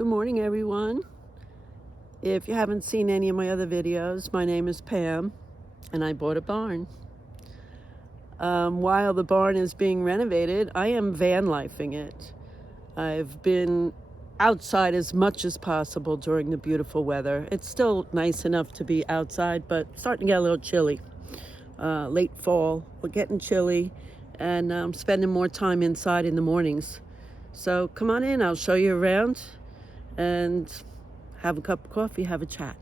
Good morning, everyone. If you haven't seen any of my other videos, my name is Pam, and I bought a barn. While the barn is being renovated, I am van lifing it. I've been outside as much as possible during the beautiful weather. It's still nice enough to be outside, but starting to get a little chilly. Late fall, we're getting chilly, and I'm spending more time inside in the mornings. So come on in, I'll show you around and have a cup of coffee, have a chat.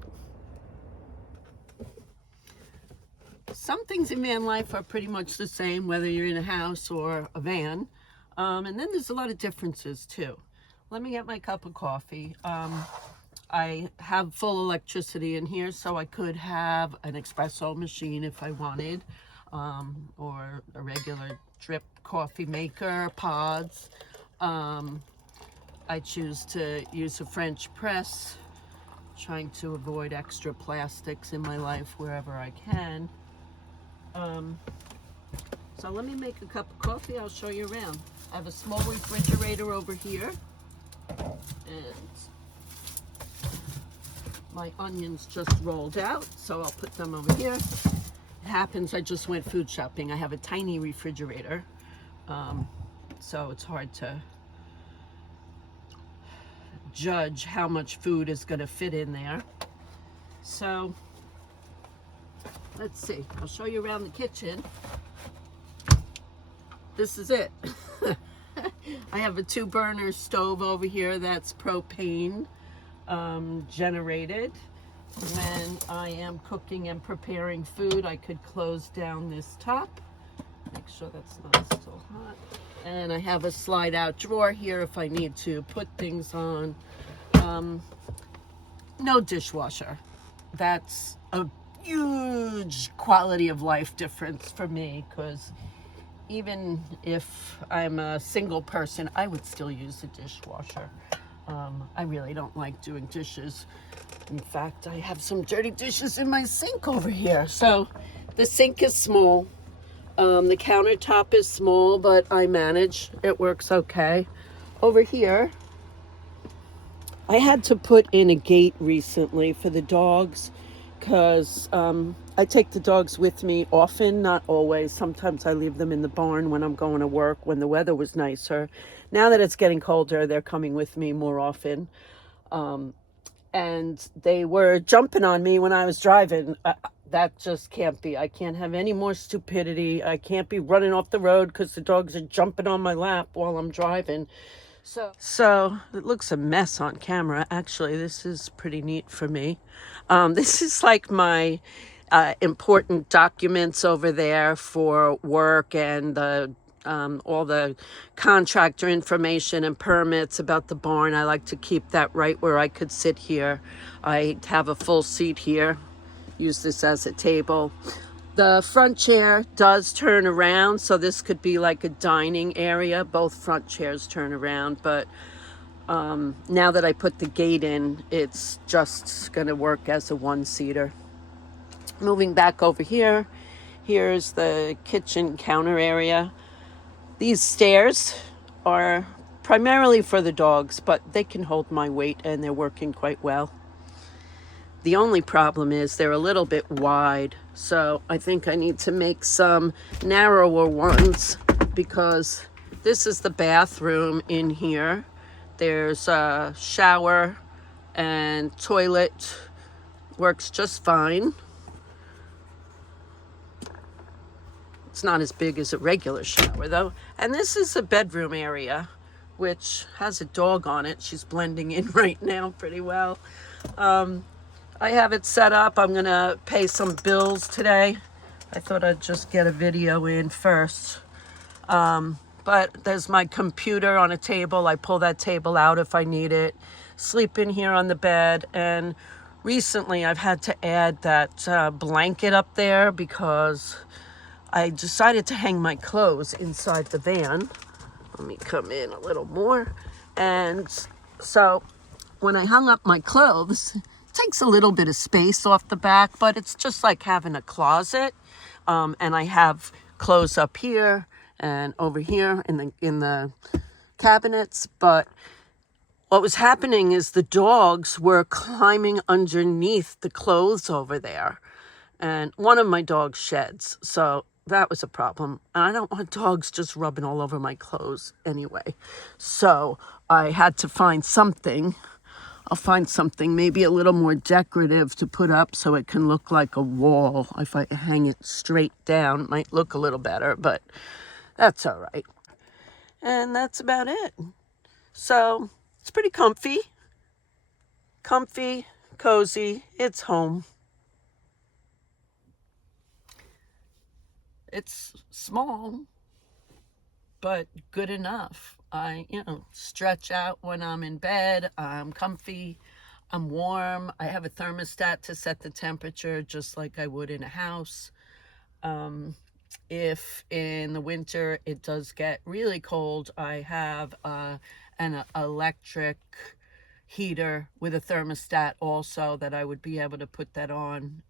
Some things in van life are pretty much the same, whether you're in a house or a van. And then there's a lot of differences too. Let me get my cup of coffee. I have full electricity in here, so I could have an espresso machine if I wanted, or a regular drip coffee maker, pods. I choose to use a French press, trying to avoid extra plastics in my life wherever I can. So let me make a cup of coffee. I'll show you around. I have a small refrigerator over here, and my onions just rolled out, so I'll put them over here. It happens I just went food shopping. I have a tiny refrigerator, so it's hard to judge how much food is going to fit in there. So let's see, I'll show you around the kitchen. This is it. I have a 2-burner stove over here that's propane generated. When I am cooking and preparing food, I could close down this top, make sure that's not still hot. And I have a slide out drawer here if I need to put things on. No dishwasher. That's a huge quality of life difference for me, because even if I'm a single person, I would still use a dishwasher. I really don't like doing dishes. In fact, I have some dirty dishes in my sink over here. So the sink is small. The countertop is small, but I manage. It works okay. Over here, I had to put in a gate recently for the dogs, because I take the dogs with me often, not always. Sometimes I leave them in the barn when I'm going to work, when the weather was nicer. Now that it's getting colder, they're coming with me more often. And they were jumping on me when I was driving. That just can't be. I can't have any more stupidity. I can't be running off the road because the dogs are jumping on my lap while I'm driving. So it looks a mess on camera. Actually, this is pretty neat for me. This is like my important documents over there for work, and the all the contractor information and permits about the barn. I like to keep that right where I could sit here. I have a full seat here. Use this as a table. The front chair does turn around, so this could be like a dining area. Both front chairs turn around, but now that I put the gate in, it's just going to work as a one-seater. Moving back over here, here's the kitchen counter area. These stairs are primarily for the dogs, but they can hold my weight and they're working quite well. The only problem is they're a little bit wide, so I think I need to make some narrower ones, because this is the bathroom in here. There's a shower and toilet, works just fine. It's not as big as a regular shower though. And this is a bedroom area, which has a dog on it. She's blending in right now pretty well. I have it set up. I'm gonna pay some bills today. I thought I'd just get a video in first. But there's my computer on a table. I pull that table out if I need it. Sleep in here on the bed. And recently I've had to add that blanket up there because I decided to hang my clothes inside the van. Let me come in a little more. And so when I hung up my clothes, takes a little bit of space off the back, but it's just like having a closet. And I have clothes up here and over here in the cabinets, but what was happening is the dogs were climbing underneath the clothes over there. And one of my dogs sheds, so that was a problem. And I don't want dogs just rubbing all over my clothes anyway. So I had to find something. I'll find something maybe a little more decorative to put up so it can look like a wall. If I hang it straight down, it might look a little better, but that's all right. And that's about it. So it's pretty comfy, cozy. It's home. It's small, but good enough. I, stretch out when I'm in bed. I'm comfy. I'm warm. I have a thermostat to set the temperature just like I would in a house. If in the winter it does get really cold, I have an electric heater with a thermostat also that I would be able to put that on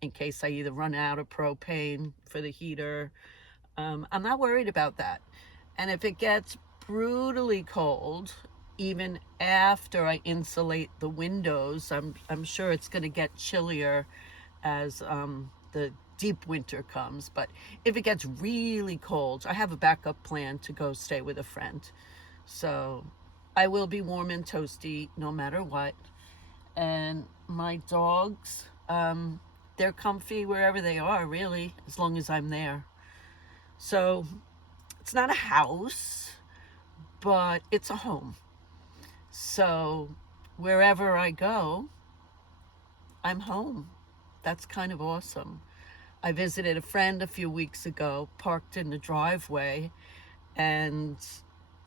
in case I either run out of propane for the heater. I'm not worried about that. And if it gets brutally cold, even after I insulate the windows, I'm sure it's going to get chillier as the deep winter comes. But if it gets really cold, I have a backup plan to go stay with a friend. So I will be warm and toasty no matter what. And my dogs, they're comfy wherever they are, really, as long as I'm there. So it's not a house, but it's a home. So wherever I go, I'm home. That's kind of awesome. I visited a friend a few weeks ago, parked in the driveway, and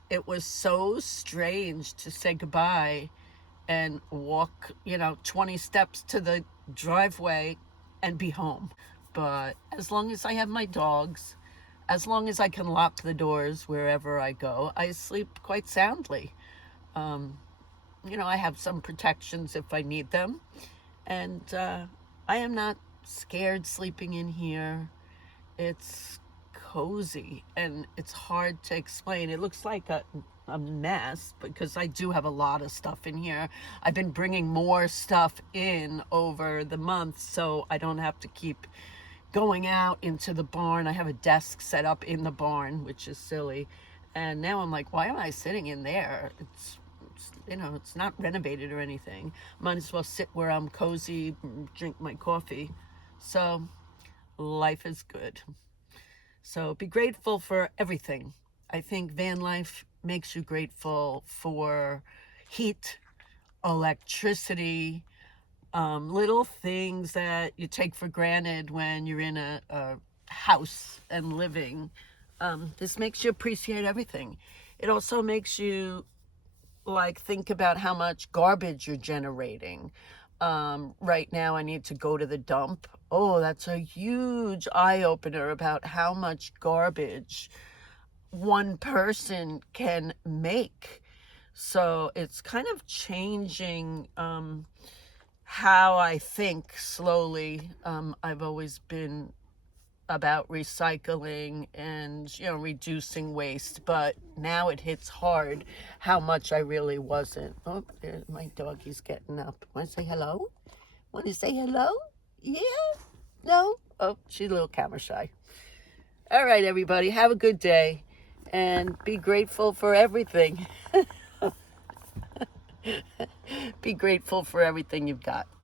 it was so strange to say goodbye and walk, 20 steps to the driveway and be home. But as long as I have my dogs, as long as I can lock the doors wherever I go, I sleep quite soundly. I have some protections if I need them. And I am not scared sleeping in here. It's cozy and it's hard to explain. It looks like a mess because I do have a lot of stuff in here. I've been bringing more stuff in over the months so I don't have to keep going out into the barn. I have a desk set up in the barn, which is silly. And now I'm like, why am I sitting in there? It's not renovated or anything. Might as well sit where I'm cozy, drink my coffee. So life is good. So be grateful for everything. I think van life makes you grateful for heat, electricity, little things that you take for granted when you're in a house and living. This makes you appreciate everything. It also makes you think about how much garbage you're generating. Right now I need to go to the dump. Oh, that's a huge eye opener about how much garbage one person can make. So it's kind of changing how I think slowly. I've always been about recycling and reducing waste, but now it hits hard how much I really wasn't. Oh, my doggy's getting up. Want to say hello? Want to say hello? Yeah? No? Oh, she's a little camera shy. All right, everybody, have a good day and be grateful for everything. Be grateful for everything you've got.